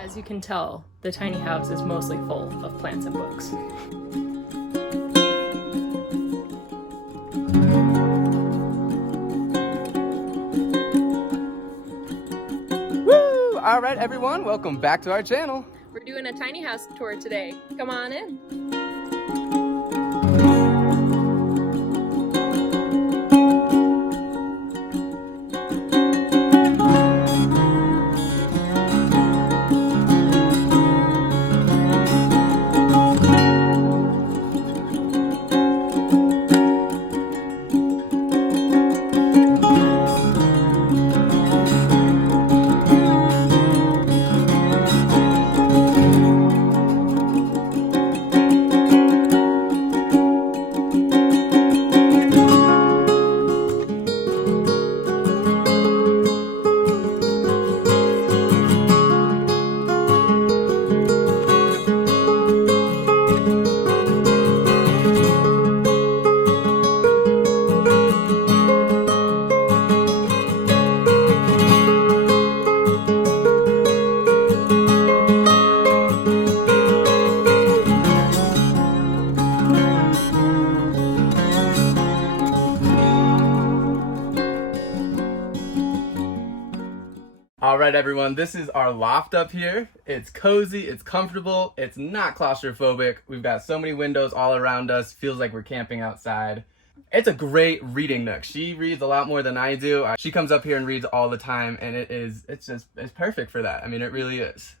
As you can tell, the tiny house is mostly full of plants and books. Woo! All right, everyone, welcome back to our channel. We're doing a tiny house tour today. Come on in. All right, everyone, this is our loft up here. It's cozy, it's comfortable, it's not claustrophobic. We've got so many windows all around us, feels like we're camping outside. It's a great reading nook. She reads a lot more than I do. She comes up here and reads all the time, and it's perfect for that. I mean, it really is.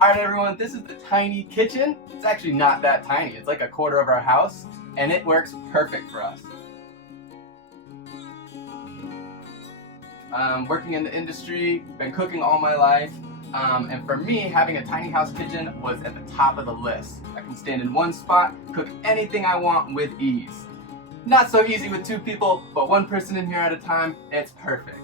All right, everyone, this is the tiny kitchen. It's actually not that tiny. It's like a quarter of our house, and it works perfect for us. Working in the industry, been cooking all my life, and for me, having a tiny house kitchen was at the top of the list. I can stand in one spot, cook anything I want with ease. Not so easy with two people, but one person in here at a time, it's perfect.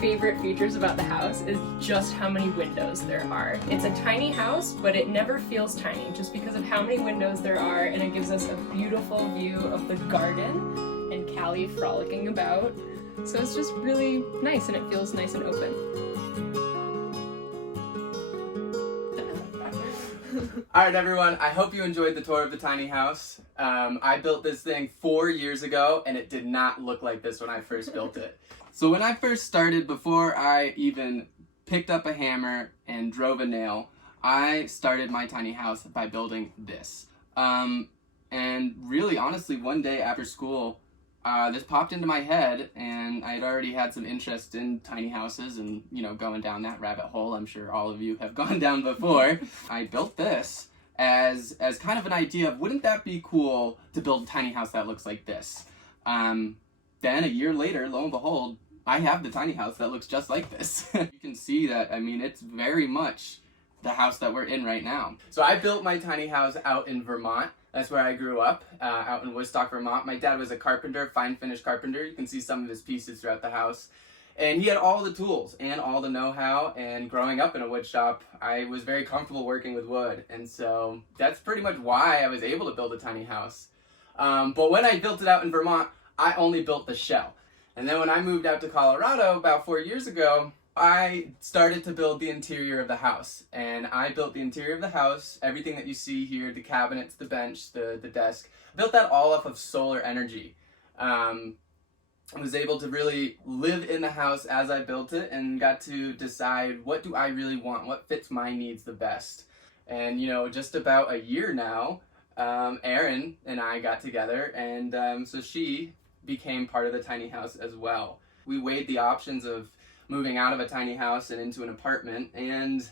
Favorite features about the house is just how many windows there are. It's a tiny house, but it never feels tiny just because of how many windows there are, and it gives us a beautiful view of the garden and Cali frolicking about. So it's just really nice, and it feels nice and open. All right, everyone, I hope you enjoyed the tour of the tiny house. I built this thing 4 years ago, and it did not look like this when I first built it. So when I first started, before I even picked up a hammer and drove a nail, I started my tiny house by building this. And really, honestly, one day after school, this popped into my head, and I had already had some interest in tiny houses and, you know, going down that rabbit hole. I'm sure all of you have gone down before. I built this as kind of an idea of, wouldn't that be cool to build a tiny house that looks like this? Then a year later, lo and behold, I have the tiny house that looks just like this. You can see that, I mean, it's very much the house that we're in right now. So I built my tiny house out in Vermont. That's where I grew up, out in Woodstock, Vermont. My dad was a carpenter, fine finish carpenter. You can see some of his pieces throughout the house. And he had all the tools and all the know-how, and growing up in a wood shop, I was very comfortable working with wood. And so that's pretty much why I was able to build a tiny house. But when I built it out in Vermont, I only built the shell. And then when I moved out to Colorado about 4 years ago, I started to build the interior of the house. And I built the interior of the house, everything that you see here, the cabinets, the bench, the desk, built that all off of solar energy. I was able to really live in the house as I built it, and got to decide, what do I really want? What fits my needs the best? And, you know, just about a year now, Erin and I got together, and so she became part of the tiny house as well. We weighed the options of moving out of a tiny house and into an apartment, and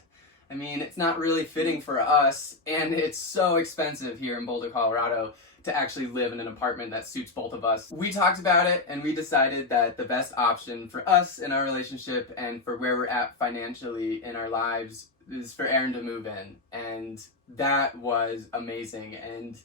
I mean, it's not really fitting for us, and it's so expensive here in Boulder, Colorado to actually live in an apartment that suits both of us. We talked about it, and we decided that the best option for us in our relationship and for where we're at financially in our lives is for Erin to move in, and that was amazing. And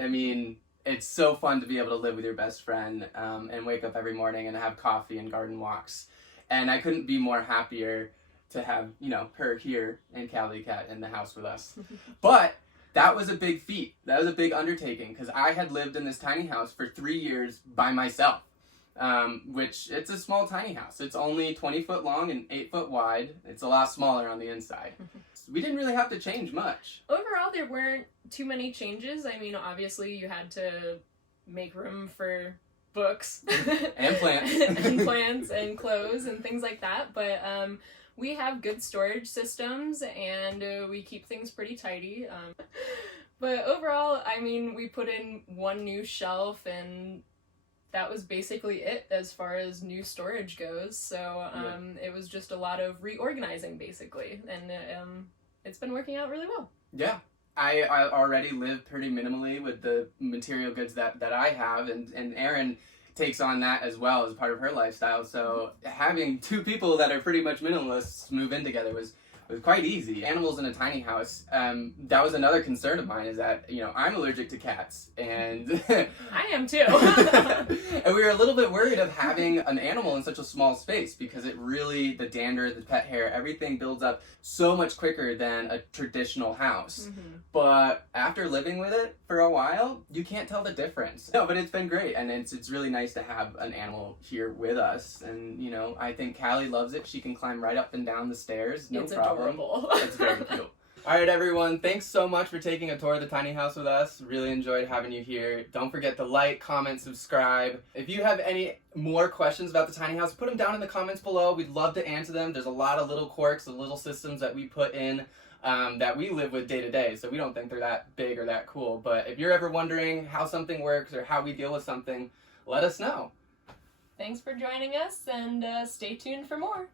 I mean, it's so fun to be able to live with your best friend and wake up every morning and have coffee and garden walks. And I couldn't be more happier to have, you know, her here and Cali Cat in the house with us. But that was a big feat. That was a big undertaking because I had lived in this tiny house for 3 years by myself, which it's a small tiny house. It's only 20 foot long and 8 foot wide. It's a lot smaller on the inside. We didn't really have to change much. Overall, there weren't too many changes. I mean, obviously you had to make room for books And plants. and plants and clothes and things like that, but we have good storage systems and we keep things pretty tidy. But overall, I mean, we put in one new shelf and that was basically it as far as new storage goes. So it was just a lot of reorganizing basically, and it's been working out really well. Yeah. I already live pretty minimally with the material goods that I have, and Erin takes on that as well as part of her lifestyle. So having two people that are pretty much minimalists move in together was quite easy. Animals in a tiny house, that was another concern of mine, is that, you know, I'm allergic to cats, and I am too. and we were a little bit worried of having an animal in such a small space because it really, the dander, the pet hair, everything builds up so much quicker than a traditional house. But after living with it for a while, you can't tell the difference. No, but it's been great, and it's really nice to have an animal here with us. And, you know, I think Callie loves it. She can climb right up and down the stairs, no problem. Adorable. It's very cute. All right, everyone. Thanks so much for taking a tour of the tiny house with us. Really enjoyed having you here. Don't forget to like, comment, subscribe. If you have any more questions about the tiny house, put them down in the comments below. We'd love to answer them. There's a lot of little quirks and little systems that we put in that we live with day to day, so we don't think they're that big or that cool. But if you're ever wondering how something works or how we deal with something, let us know. Thanks for joining us, and stay tuned for more.